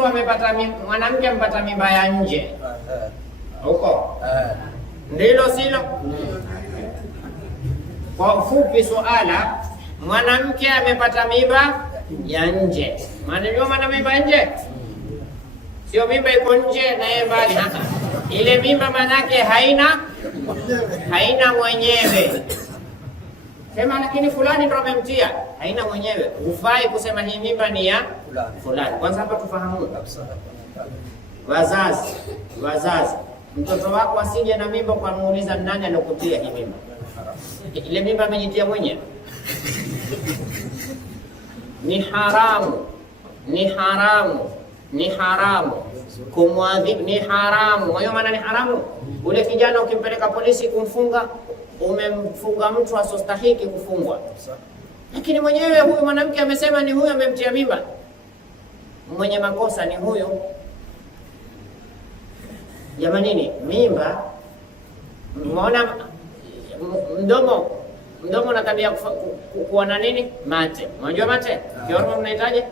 mtu amepata mwanamke amepata mimba ya nje huko, ndilo silo? Kwa ufupi suala, mwanamke amepata mimba ya nje. Maana mimba nje sio mimba iko nje na yeye mbali. Ile mimba manake haina mwenyewe. Sema lakini fulani ndo amemtia, haina mwenyewe. Hufai kusema hii mimba ni ya fulani. Kwanza hapa tufahamu, wazazi, mtoto wako asije na mimba kwa muuliza nani alokutia hii mimba. Ile mimba amejitia mwenyewe. Ni haramu kumwadhibu, ni haramu. Kwa hiyo maana ni haramu. Ule kijana ukimpeleka polisi kumfunga, umemfunga mtu asostahiki kufungwa. Lakini mwenyewe huyu mwanamke amesema ni huyu amemtia mimba. Mwenye makosa ni huyu. Jamanini, mimba, umeona mdomo na tabia kuwa na nini? Mate. Unajua mate? Kiormo mnahitaji?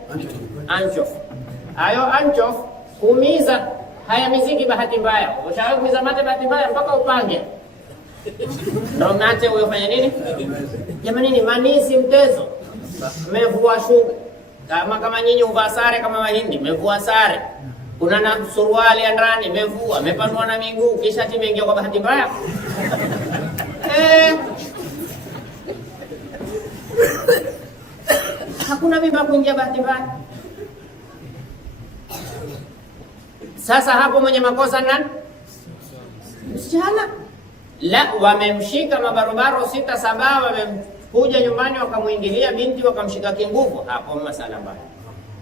Anchof. Hayo anchof kuumiza. Haya miziki bahati mbaya. Ushawahi kuumiza mate bahati mbaya mpaka upange. Ndio mate huyo fanya nini? Jamanini, manisi mtezo. Mmevua shuka. Kama nyinyi uvaa sare kama Wahindi, mmevua sare. Kuna na suruali ya ndani mmevua, amepandwa na miguu kisha timeingia kwa bahati mbaya. Hakuna mimba kuingia bahati mbaya. Sasa hapo mwenye makosa nani? Msichana. La, wamemshika mabarobaro 6-7, wamekuja nyumbani wakamuingilia binti wakamshika kinguvu, hapo masala mbaya.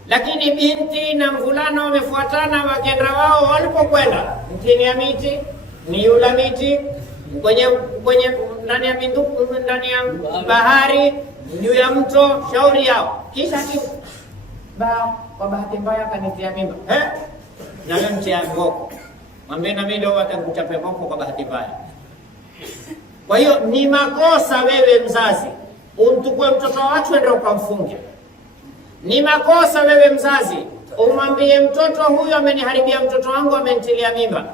Lakini binti na mvulana wamefuatana wakenda wao walipokwenda. Mtini ya miti, miula miti, kwenye ndani ya binduku, ndani ya bahari, juu ya mto, shauri yao. Kisha kwa bahati mbaya kanitia mimba. Na wewe mtia ngoko. Mwambie na mimi ndio watakuchape ngoko kwa bahati mbaya. Kwa hiyo ni makosa wewe mzazi umtukue mtoto wako ndio ukamfunge. Ni makosa wewe mzazi umwambie mtoto huyu ameniharibia mtoto wangu, amenitilia mimba.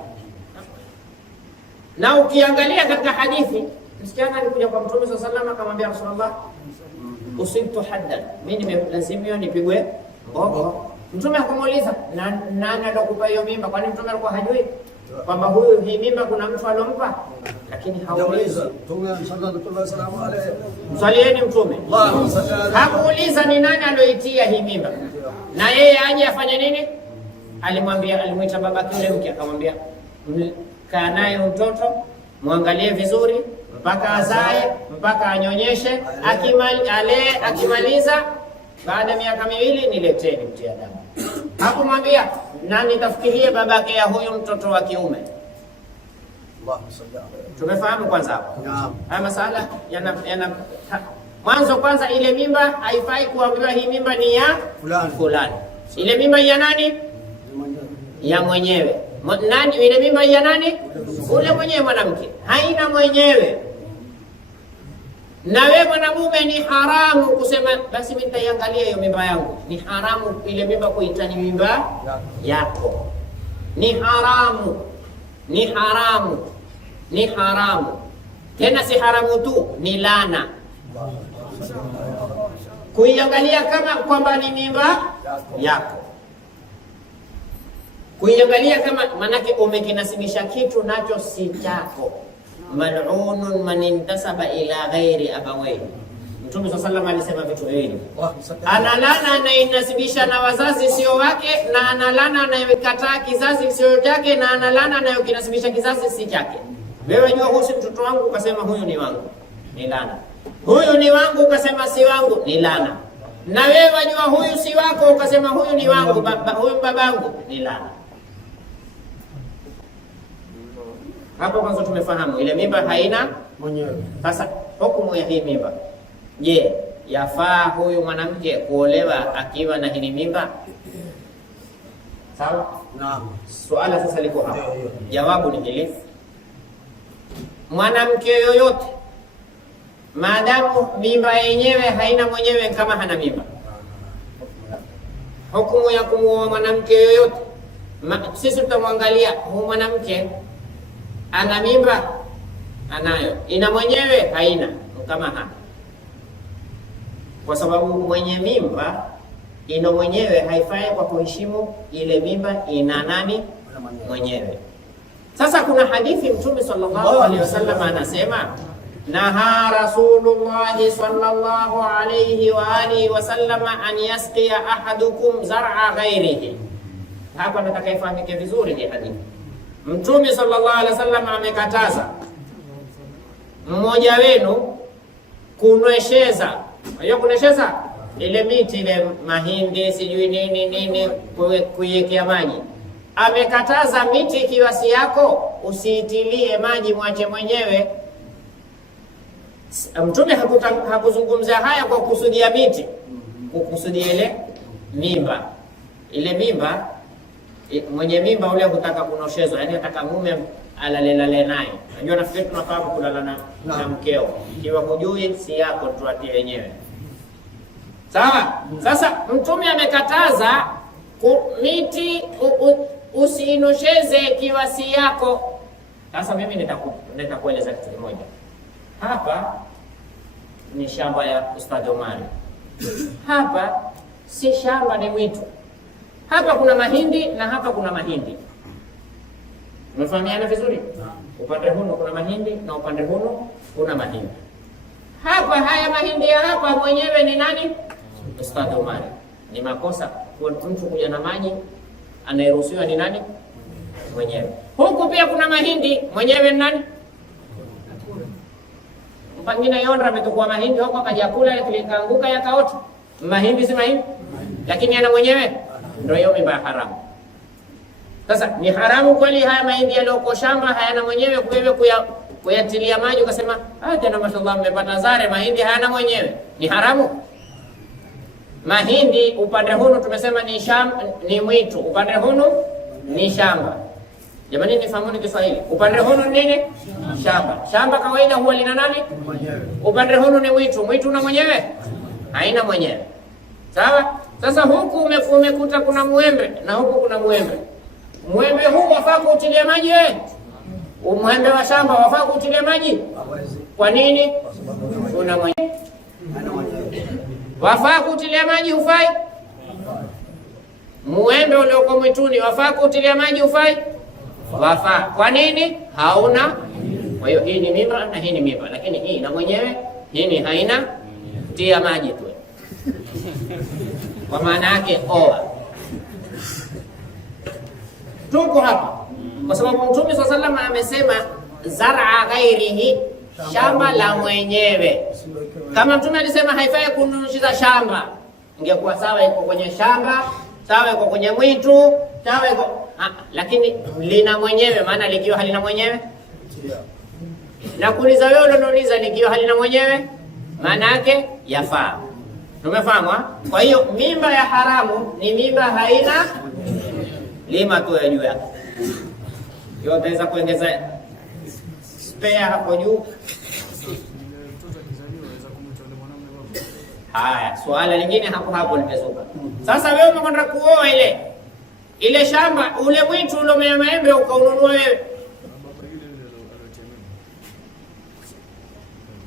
Na ukiangalia katika hadithi, msichana alikuja kwa Mtume sallallahu alaihi wasallam akamwambia Rasulullah, usibtu haddan, mimi nimelazimiwa nipigwe ngoko. Mtume akamuuliza, nani alokupa hiyo mimba? Kwani Mtume alikuwa hajui kwamba huyu hii mimba kuna mtu alompa? Lakini haulizi. Mtume sallallahu alaihi wasallam, msalieni Mtume. Hakuuliza ni nani aloitia hii mimba. Na yeye aje afanye nini? Alimuita babake yule mke akamwambia, kaa naye mtoto, muangalie vizuri mpaka azae, mpaka anyonyeshe, akimaliza baada ya miaka 2 nileteni mtia damu. Hakumwambia nani tafikirie babake ya huyu mtoto wa kiume. Tumefahamu kwanza hapo. Haya masala yana mwanzo. Kwanza ile mimba haifai kuambiwa hii mimba ni ya fulani. Ile mimba ya nani? Ya mwenyewe. Nani ile mimba ya nani? Ule mwenyewe mwanamke. Haina mwenyewe. Na wewe mwanamume ni haramu kusema basi mimi nitaiangalia hiyo mimba yangu. Ni haramu ile mimba kuita ni mimba yako. Ni haramu. Tena si haramu tu, ni laana. Kuiangalia kama kwamba ni mimba yako. Kuiangalia kama manake umekinasibisha kitu nacho si chako. Mal'unun man intasaba ila ghairi abawayhi. Mtume sallallahu alaihi wasallam alisema vitu viwili. Analana anainasibisha na wazazi sio wake, na analana anayekataa kizazi sio chake, na analana anayokinasibisha kizazi si chake. Wewe jua huyu si mtoto wangu ukasema huyu ni wangu, ni laana. Huyu ni wangu ukasema si wangu, ni laana. Na wewe wajua huyu si wako ukasema huyu ni wangu, huyu babangu, ni laana. Hapo kwanza tumefahamu ile mimba haina mwenyewe. Sasa hukumu ya hii mimba, je, yafaa huyu mwanamke kuolewa akiwa na hii mimba? Sawa? Naam. Swala sasa liko hapa. Jawabu ni hili. Mwanamke yoyote maadamu mimba yenyewe haina mwenyewe, kama hana mimba, hukumu ya kumuoa mwanamke yoyote, sisi tutamwangalia huyu mwanamke ana mimba, anayo, ina mwenyewe, haina, kama hana. Kwa sababu mwenye mimba ina mwenyewe haifai kwa kuheshimu ile mimba ina nani? Mwenyewe. Sasa kuna hadithi Mtume sallallahu alaihi wasallam anasema, naha Rasulullah sallallahu alaihi wa alihi wasallam an yasqiya ahadukum zar'a ghairihi. Hapa nataka ifahamike vizuri hii hadithi. Mtume sallallahu alaihi wasallam amekataza mmoja wenu kunwesheza. Unajua kunwesheza? Ile miti ile mahindi sijui nini kuiwekea maji. Amekataza miti ikiwa si yako usiitilie maji, mwache mwenyewe. Mtume hakuzungumzia haya kwa kukusudia miti, kukusudia ile mimba. Ile mimba, mwenye mimba ule hutaka kunoshezwa, yani nataka mume alalelale naye. Unajua, nafikiri tunafahamu kulala na mkeo. Ikiwa hujui si yako, tuatie wenyewe. Sawa? Sasa Mtume amekataza miti usiinosheze ikiwa si yako. Sasa mimi nitakueleza kitu kimoja. Hapa ni shamba ya Ustadh Omari. Hapa si shamba, ni mwitu. Hapa kuna mahindi na hapa kuna mahindi. Umefahamiana vizuri? Upande huu kuna mahindi na upande huu kuna mahindi. Hapa haya mahindi ya hapa mwenyewe ni nani? Ustadh Omari. Ni makosa kwa mtu kuja na maji, anayeruhusiwa ni nani? Mwenyewe. Huku pia kuna mahindi, mwenyewe ni nani? Pengine Yondra ametukua mahindi huko akaja kula, kilikaanguka yakaota. Mahindi si mahindi, lakini ana mwenyewe. Ndio hiyo mimba haramu. Sasa ni haramu kweli haya mahindi yaliyoko shamba hayana mwenyewe, wewe kuyatilia maji ukasema tena mashallah mmepata zare, mahindi hayana mwenyewe. Ni haramu. Mahindi upande hunu tumesema ni shamba, ni mwitu, upande hunu ni shamba. Jamani, nifahamuni Kiswahili. Upande hunu nini? Shamba. Shamba kawaida huwa lina nani? Mwenyewe. Upande hunu ni mwitu. Mwitu na mwenyewe? Haina mwenyewe. Sawa? Sasa huku umekuta kuna muembe na huku kuna muembe. Muembe huu wafaa kuutilia maji wewe? Muembe wa shamba wafaa kuutilia maji? Kwa nini? Kuna mwenyewe. Wafaa kuutilia maji hufai? Muembe ulioko mwituni wafaa kuutilia maji hufai? Wafaa. Kwa nini? Hauna. Kwa hiyo hii ni mimba na hii ni mimba, lakini hii na mwenyewe, hii ni haina, tia maji tu. Kwa maana yake oa. Tuko hapa kwa sababu Mtume sallallahu alaihi wasallam amesema zar'a ghairihi, shamba la mwenyewe. Kama Mtume alisema haifai kununuliza shamba, ingekuwa sawa iko kwenye shamba, sawa iko kwenye mwitu, sawa iko lakini lina mwenyewe. Maana likiwa halina mwenyewe, na kuuliza wewe unauliza likiwa halina mwenyewe, maana yake yafaa. Tumefahamu? Kwa hiyo mimba ya haramu ni mimba haina lima tu ya juu yake. Hiyo utaweza kuongeza spare hapo juu. Haya, swala lingine hapo limezuka. Sasa wewe umekwenda kuoa ile shamba, ule mwitu ule maembe ukaununua wewe.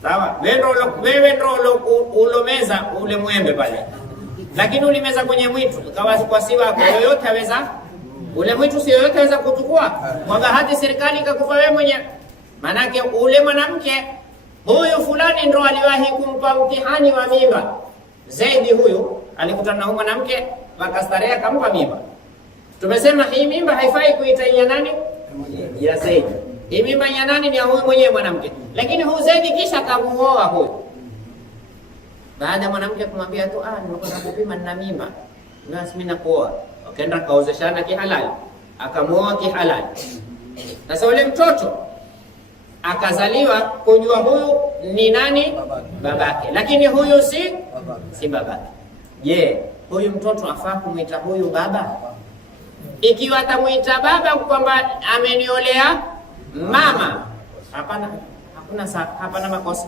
Sawa? Wewe ndio ulomeza ule mwembe pale. Lakini ulimeza kwenye mwitu, ikawa kwa si wako yoyote aweza. Ule mwitu si yoyote aweza kuchukua. Kwa bahati serikali ikakupa wewe mwenyewe. Manake ule mwanamke huyu fulani ndo aliwahi kumpa mtihani wa mimba. Zaidi huyu alikutana na mwanamke wakastarehe akampa mimba. Tumesema hii mimba haifai kuitaia nani? Ya Zaidi. Hii mimba ya nani? Ni ya huyu mwenyewe mwanamke. Lakini huyu Zaidi kisha akamuoa huyu. Baada ya mwanamke kumwambia tu nimekwenda kupima nina mimba. Basi mimi nakuoa. Akaenda kaozeshana kihalali. Akamuoa kihalali. Sasa ule mtoto akazaliwa kujua huyu ni nani? Babake. Lakini huyu si babake. Je, huyu mtoto afaa kumuita huyu baba? Ikiwa atamuita baba kwamba ameniolea mama, hapana makosa.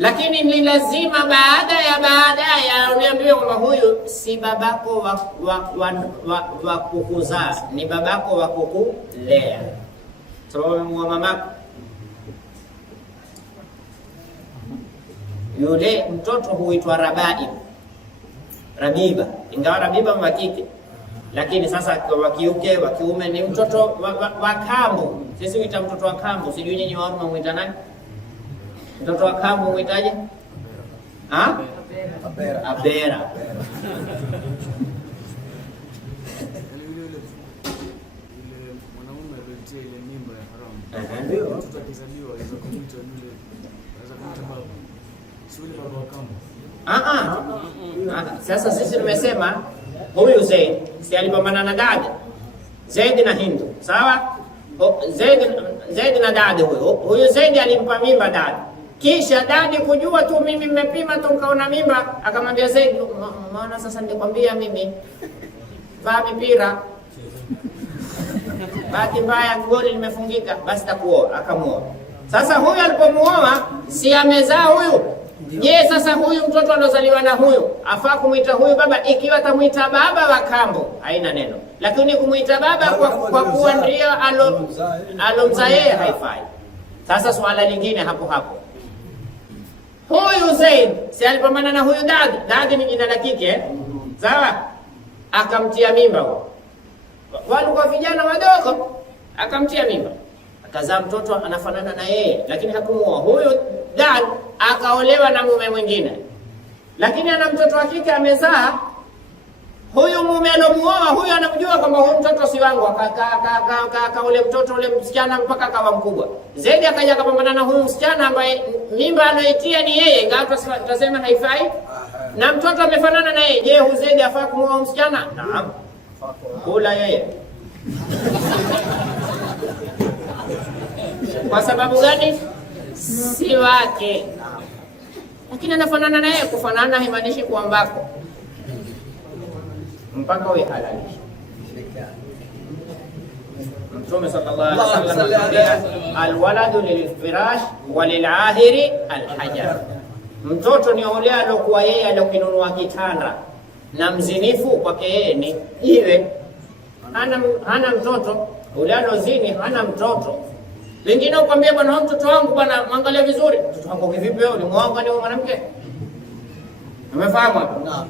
lakini ni lazima baadaye uniambiwe kwamba huyu si babako wa kukuzaa, ni babako wa kukulea, sababu wa mamako. Yule mtoto huitwa Rabiba, ingawa Rabiba wa kike, lakini sasa wa kiuke wa kiume ni mtoto wa kambo. Sisi huita mtoto wa kambo, sijui nyinyi wao mnamuita nani? Mtoto wa kambo muitaje? Abera. Sasa sisi tumesema huyu Zaid si alipambana na dada Zaid na Hindu, sawa? Zaid na dada huyu Zaid alimpa mimba dada, kisha dadi kujua tu mimi nimepima tu nikaona mimba, akamwambia Zaid, maana sasa nilikwambia mimi vaa mipira, bahati mbaya goli limefungika, basi takuoa. Akamuoa. Sasa huyu alipomuoa si amezaa huyu? Je, sasa huyu mtoto alozaliwa na huyu afaa kumuita huyu baba? Ikiwa atamuita baba wa kambo haina neno, lakini kumuita baba kwa kuwa ndio alomzaa yeye haifai. Sasa swala lingine hapo, huyu Zaid si alipambana na huyu dadi ni jina la kike, sawa? Akamtia mimba walikuwa vijana wadogo, akamtia mimba, akazaa mtoto anafanana na yeye, lakini hakumuoa. Huyu dad akaolewa na mume mwingine, lakini ana mtoto wa kike amezaa. Huyu mume alomuoa huyu anamjua kwamba huyu mtoto si wangu, ule mtoto ule msichana mpaka akawa mkubwa. Zaidi akaja akapambana na huyu msichana ambaye mimba aloitia ni yeye, ingawa tutasema haifai, na mtoto amefanana na yeye. Je, huyu Zaidi afaa kumuoa msichana? Naam, kula yeye. Kwa sababu gani? Si wake, lakini anafanana na yeye. Kufanana haimaanishi kuambako mpaka uwe halali. Mtume sallallahu alaihi wasallam anambia alwaladu lilfirash walilahiri alhajar, mtoto ni yule alokuwa yeye alokinunua kitanda, na mzinifu kwake yeye ni jiwe. Hana mtoto. Ule alozini hana mtoto. Wengine ukwambia bwana, mtoto wangu bwana, mwangalie vizuri. Mtoto wangu kivipi wewe? Ni mwangu ni mwanamke? Umefahamu hapo? Naam.